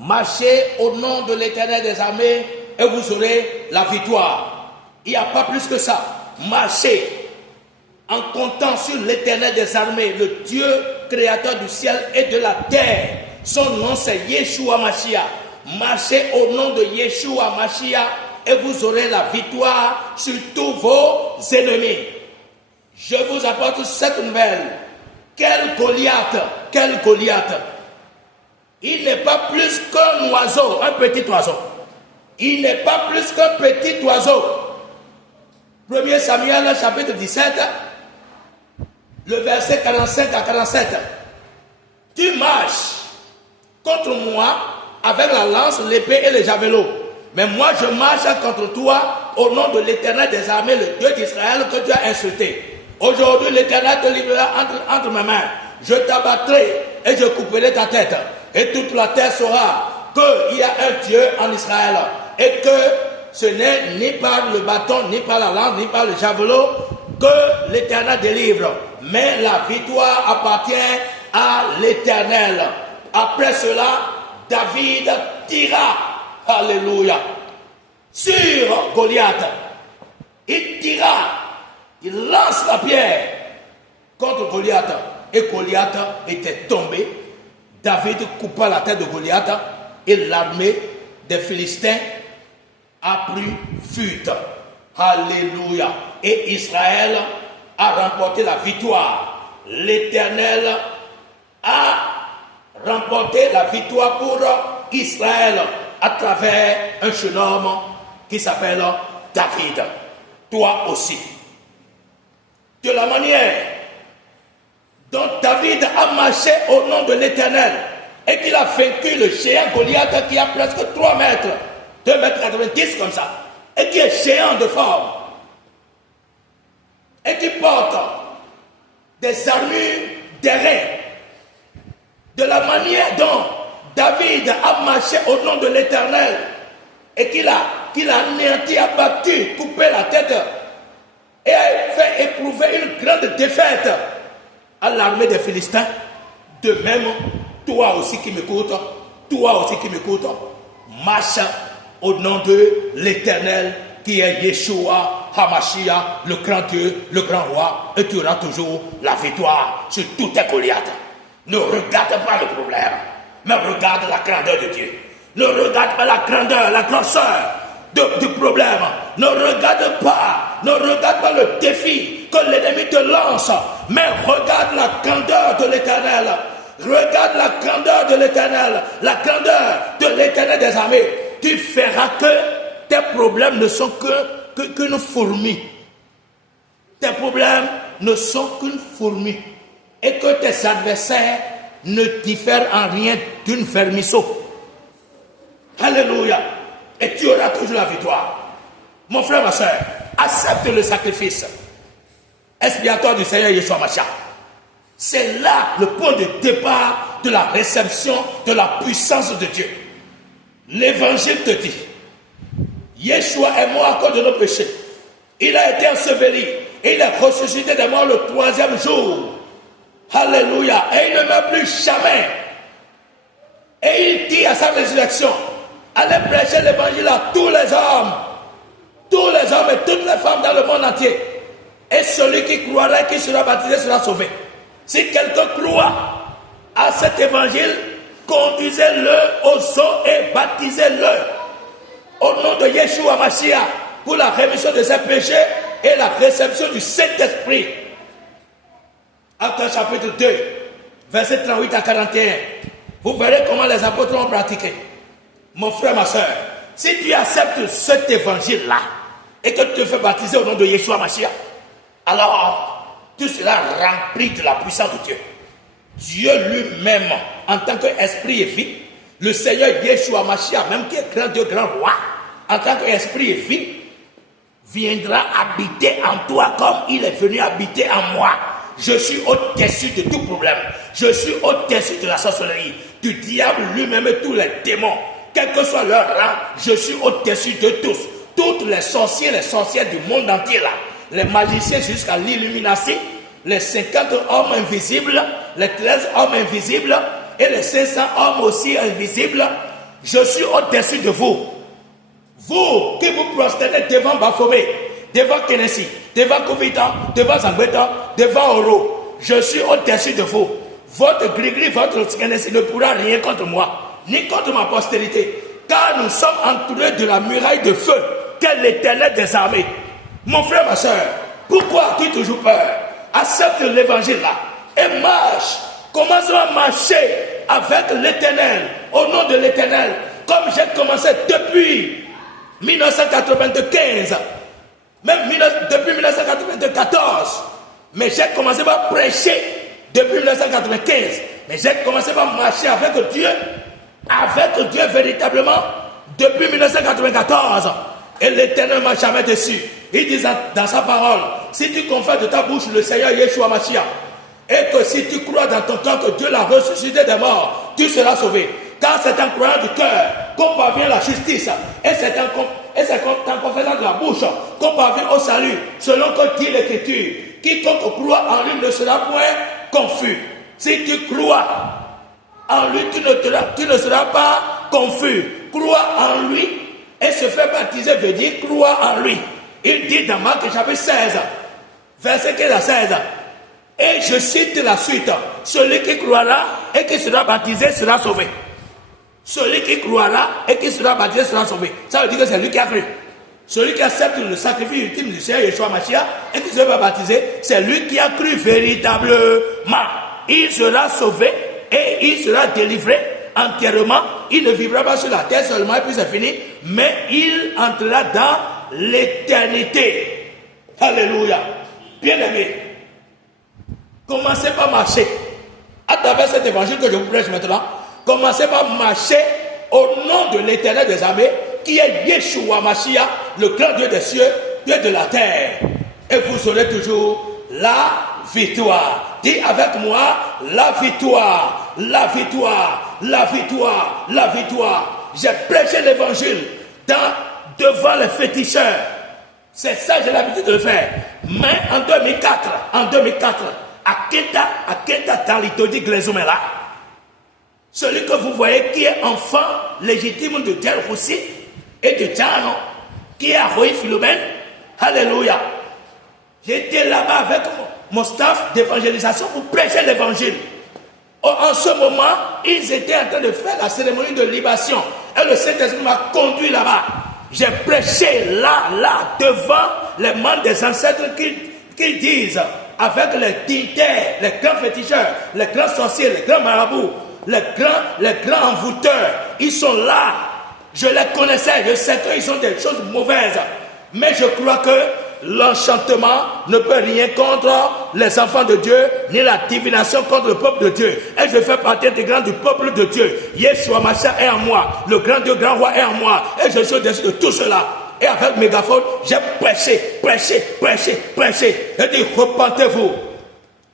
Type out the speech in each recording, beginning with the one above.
Marchez au nom de l'Éternel des armées et vous aurez la victoire. Il n'y a pas plus que ça. Marchez en comptant sur l'Éternel des armées, le Dieu créateur du ciel et de la terre. Son nom c'est Yeshua Mashiach. Marchez au nom de Yeshua Mashiach et vous aurez la victoire sur tous vos ennemis. Je vous apporte cette nouvelle. Quel Goliath. Il n'est pas plus qu'un oiseau, un petit oiseau. Il n'est pas plus qu'un petit oiseau. 1 Samuel chapitre 17, le verset 45 à 47. Tu marches contre moi avec la lance, l'épée et le javelot. Mais moi je marche contre toi au nom de l'Éternel des armées, le Dieu d'Israël que tu as insulté. Aujourd'hui l'Éternel te livrera entre mes mains. Je t'abattrai et je couperai ta tête. Et toute la terre saura qu'il y a un Dieu en Israël. Et que ce n'est ni par le bâton, ni par la lance, ni par le javelot que l'Éternel délivre. Mais la victoire appartient à l'Éternel. Après cela, David tira, alléluia, sur Goliath. Il tira, il lance la pierre contre Goliath. Et Goliath était tombé. David coupa la tête de Goliath et l'armée des Philistins a pris fuite. Alléluia. Et Israël a remporté la victoire. L'Éternel a remporté la victoire pour Israël à travers un jeune homme qui s'appelle David. Toi aussi. De la manière dont David a marché au nom de l'Éternel et qu'il a vaincu le géant Goliath qui a presque 3 mètres, 2 mètres 90 comme ça, et qui est géant de forme, et qui porte des armures d'airain. De la manière dont David a marché au nom de l'Éternel et qu'il a anéanti, abattu, coupé la tête et a fait éprouver une grande défaite à l'armée des Philistins, de même, toi aussi qui m'écoutes, marche au nom de l'Éternel qui est Yeshua HaMashiach, le grand Dieu, le grand roi, et tu auras toujours la victoire sur tous tes Goliaths. Ne regarde pas le problème, mais regarde la grandeur de Dieu. Ne regarde pas la grandeur, la grosseur du problème. Ne regarde pas le défi que l'ennemi te lance, mais regarde la grandeur de l'Éternel. Regarde la grandeur de l'Éternel, la grandeur de l'Éternel des armées. Tu verras que tes problèmes ne sont qu'une fourmi. Tes problèmes ne sont qu'une fourmi. Et que tes adversaires ne diffèrent en rien d'une vermisseau. Alléluia. Et tu auras toujours la victoire. Mon frère, ma soeur, accepte le sacrifice expiatoire du Seigneur Yeshua Mashiach. C'est là le point de départ de la réception de la puissance de Dieu. L'évangile te dit, Yeshua est mort à cause de nos péchés. Il a été enseveli et il est ressuscité des morts le 3e jour. Alléluia. Et il ne meurt plus jamais. Et il dit à sa résurrection, allez prêcher l'évangile à tous les hommes et toutes les femmes dans le monde entier. Et celui qui croira, qui sera baptisé, sera sauvé. Si quelqu'un croit à cet évangile, conduisez-le aux eaux et baptisez-le au nom de Yeshua Mashiach pour la rémission de ses péchés et la réception du Saint-Esprit. Actes chapitre 2, versets 38 à 41. Vous verrez comment les apôtres ont pratiqué. Mon frère, ma soeur, si tu acceptes cet évangile-là et que tu te fais baptiser au nom de Yeshua Mashiach, alors tu seras rempli de la puissance de Dieu. Dieu lui-même, en tant qu'esprit et vie, le Seigneur Yeshua Mashiach, même qui est grand Dieu, grand roi, en tant qu'esprit et vie, viendra habiter en toi comme il est venu habiter en moi. Je suis au-dessus de tout problème. Je suis au-dessus de la sorcellerie, du diable lui-même et tous les démons. Quel que soit leur rang, je suis au-dessus de tous. Toutes les sorciers, les sorcières du monde entier là, les magiciens jusqu'à l'illumination, les 50 hommes invisibles, les 13 hommes invisibles et les 500 hommes aussi invisibles, Je suis au-dessus de vous. Vous qui vous prosternez devant Baphomet, devant Kénessi, devant Kovitan, devant Zangbetan, devant Oro. Je suis au-dessus de vous. Votre grigri, votre Kénessi ne pourra rien contre moi, ni contre ma postérité. Car nous sommes entourés de la muraille de feu qu'est l'Éternel des armées. Mon frère, ma soeur, pourquoi as-tu toujours peur? Accepte l'évangile là et marche. Commence à marcher avec l'Éternel, au nom de l'Éternel, comme j'ai commencé depuis 1995, même depuis 1994. Mais j'ai commencé par prêcher depuis 1995. Mais j'ai commencé par marcher avec Dieu véritablement depuis 1994. Et l'Éternel m'a jamais déçu. Il dit dans sa parole, si tu confesses de ta bouche le Seigneur Yeshua Mashiach, et que si tu crois dans ton cœur que Dieu l'a ressuscité des morts, tu seras sauvé. Car c'est en croyant du cœur qu'on parvient à la justice, et c'est en confessant de la bouche qu'on parvient au salut, selon que dit l'Écriture. Quiconque croit en lui ne sera point confus. Si tu crois en lui, tu ne seras pas confus. Crois en lui et se faire baptiser veut dire croire en lui. Il dit dans Marc chapitre 16, verset 15 à 16. Et je cite la suite. Celui qui croira et qui sera baptisé sera sauvé. Celui qui croira et qui sera baptisé sera sauvé. Ça veut dire que c'est lui qui a cru. Celui qui accepte le sacrifice ultime du Seigneur Yeshua Mashiach et qui sera baptisé, c'est lui qui a cru véritablement. Il sera sauvé et il sera délivré entièrement. Il ne vivra pas sur la terre seulement et puis c'est fini, mais il entrera dans l'éternité. Alléluia. Bien-aimés, commencez par marcher. À travers cet évangile que je vous prêche maintenant, commencez par marcher au nom de l'Éternel des armées, qui est Yeshua Mashiach, le grand Dieu des cieux, Dieu de la terre. Et vous aurez toujours la victoire. Dis avec moi, la victoire, la victoire, la victoire, la victoire. J'ai prêché l'évangile devant les féticheurs. C'est ça que j'ai l'habitude de le faire. Mais en 2004, à Kenta Talitodi Glezumela, celui que vous voyez qui est enfant légitime de Dieu aussi et de Tchano, qui est à Roy Philomène, alléluia. J'étais là-bas avec mon staff d'évangélisation pour prêcher l'évangile. En ce moment, ils étaient en train de faire la cérémonie de libation. Et le Saint-Esprit m'a conduit là-bas. J'ai prêché là, devant les membres des ancêtres qui disent, avec les dignitaires, les grands féticheurs, les grands sorciers, les grands marabouts, les grands envoûteurs, ils sont là. Je les connaissais, je sais qu'ils sont des choses mauvaises. Mais je crois que l'enchantement ne peut rien contre les enfants de Dieu, ni la divination contre le peuple de Dieu. Et je fais partie intégrante du peuple de Dieu. Yeshua Mashiach est en moi, le grand Dieu, grand roi est en moi. Et je suis au-dessus de tout cela. Et avec mégaphone, j'ai prêché. Et dit, repentez-vous.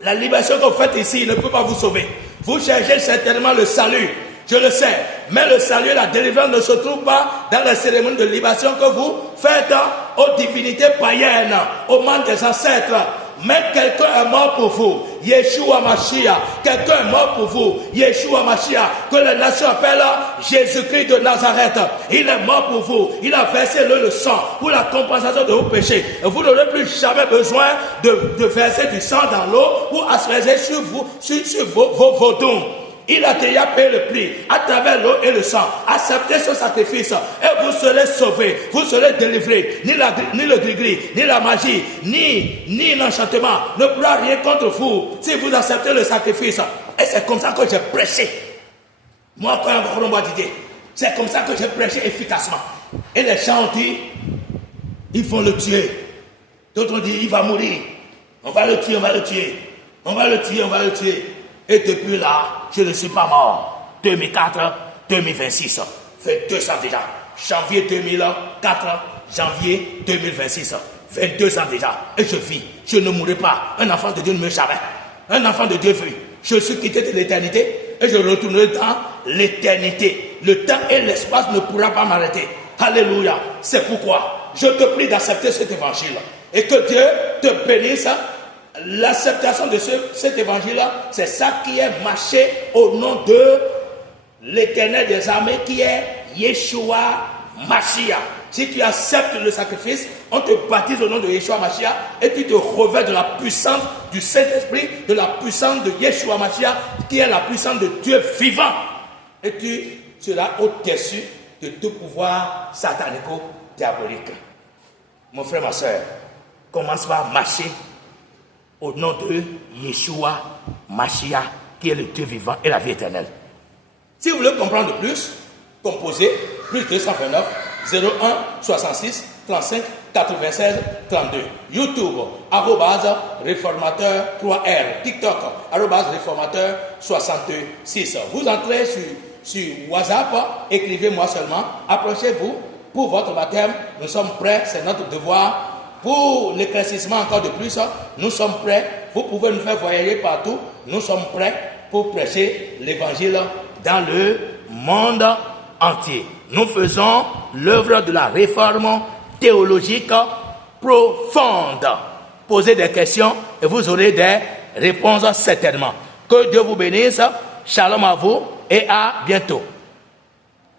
La libération que vous faites ici ne peut pas vous sauver. Vous cherchez certainement le salut. Je le sais, mais le salut et la délivrance ne se trouvent pas dans la cérémonie de libération que vous faites aux divinités païennes, aux membres des ancêtres. Mais quelqu'un est mort pour vous, Yeshua Mashiach. Quelqu'un est mort pour vous, Yeshua Mashiach, que les nations appellent Jésus-Christ de Nazareth. Il est mort pour vous, il a versé le sang pour la compensation de vos péchés. Et vous n'aurez plus jamais besoin de verser du sang dans l'eau pour asperger sur vous, sur vos dons. Il a déjà payé le prix à travers l'eau et le sang. Acceptez ce sacrifice et vous serez sauvés, vous serez délivrés. Ni le gris-gris, ni la magie, ni l'enchantement ne pourra rien contre vous si vous acceptez le sacrifice. Et c'est comme ça que j'ai prêché. Moi, quand c'est comme ça que j'ai prêché efficacement. Et les gens ont dit, ils vont le tuer. D'autres ont dit, il va mourir. On va le tuer. Et depuis là, je ne suis pas mort. 2004, 2026. Fait 2 ans déjà. Janvier 2004, janvier 2026. 22 ans déjà. Et je vis. Je ne mourrai pas. Un enfant de Dieu ne meurt jamais. Un enfant de Dieu vit. Je suis quitté de l'éternité et je retournerai dans l'éternité. Le temps et l'espace ne pourront pas m'arrêter. Alléluia. C'est pourquoi je te prie d'accepter cet évangile. Et que Dieu te bénisse. L'acceptation de cet évangile-là, c'est ça qui est marché au nom de l'Éternel des armées qui est Yeshua Mashiach. Si tu acceptes le sacrifice, on te baptise au nom de Yeshua Mashiach et tu te revêts de la puissance du Saint-Esprit, de la puissance de Yeshua Mashiach qui est la puissance de Dieu vivant. Et tu seras au-dessus de tout pouvoir satanico-diabolique. Mon frère, ma soeur, commence par marcher au nom de Yeshua Mashiach qui est le Dieu vivant et la vie éternelle. Si vous voulez comprendre plus, composez plus 229 01 66 35 96 32. YouTube, @réformateur 3R. TikTok, @réformateur 66. Vous entrez sur WhatsApp, écrivez-moi seulement, approchez-vous pour votre baptême. Nous sommes prêts, c'est notre devoir. Pour l'éclaircissement encore de plus, nous sommes prêts. Vous pouvez nous faire voyager partout. Nous sommes prêts pour prêcher l'évangile dans le monde entier. Nous faisons l'œuvre de la réforme théologique profonde. Posez des questions et vous aurez des réponses certainement. Que Dieu vous bénisse. Shalom à vous et à bientôt.